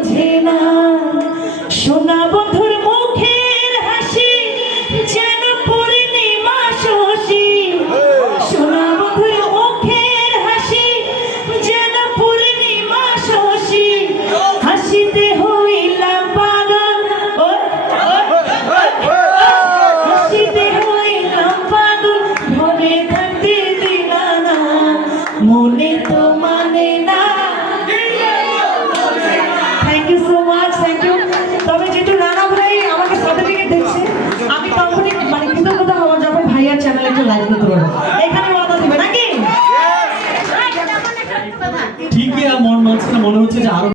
বোঝে না সোনা বন্ধুর মুখের হাসি যেন পূর্ণিমা শশী সোনা বন্ধুর মুখের হাসি যেন পূর্ণিমা শশী হাসিতে হইলাম পাগল হাসিতে হইলাম পাগল ঘরে থাকতে দিলা না মনে তো মানে না। Thank you so much, thank you. তবে যেহেতু রানা ভাই আমাকে সার্টিফিকেট দিচ্ছে, আমি কমপ্লিট মানে কৃতজ্ঞতা হওয়া যখন ভাইয়ার চ্যানেলে একটা লাইভ করতে পারবো।